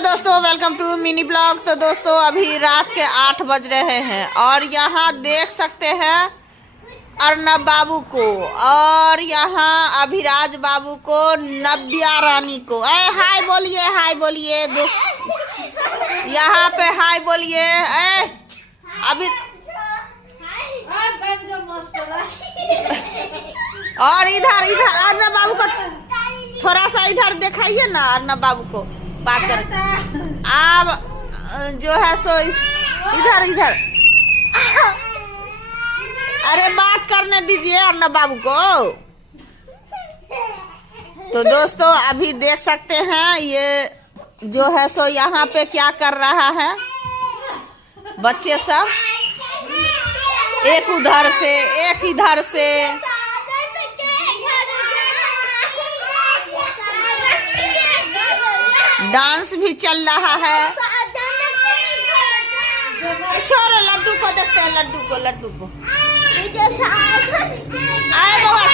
दोस्तों welcome to mini blog. तो दोस्तों अभी रात के 8 बज रहे हैं और यहाँ देख सकते हैं अर्नब बाबू को और यहाँ अभिराज बाबू को, नव्या रानी को। हाय बोलिए, हाय बोलिए दोस्त, यहाँ पे हाय बोलिए। अभी और इधर इधर अर्नब बाबू को थोड़ा सा इधर दिखाइए ना, अर्नब बाबू को बात कर। आप जो है सो इधर इधर, अरे बात करने दीजिए अर्नब बाबू को। तो दोस्तों अभी देख सकते हैं ये जो है सो यहाँ पे क्या कर रहा है बच्चे सब, एक उधर से एक इधर से। डांस भी चल रहा है। छोड़ो, लड्डू को देखते हैं, लड्डू को। आए बाबा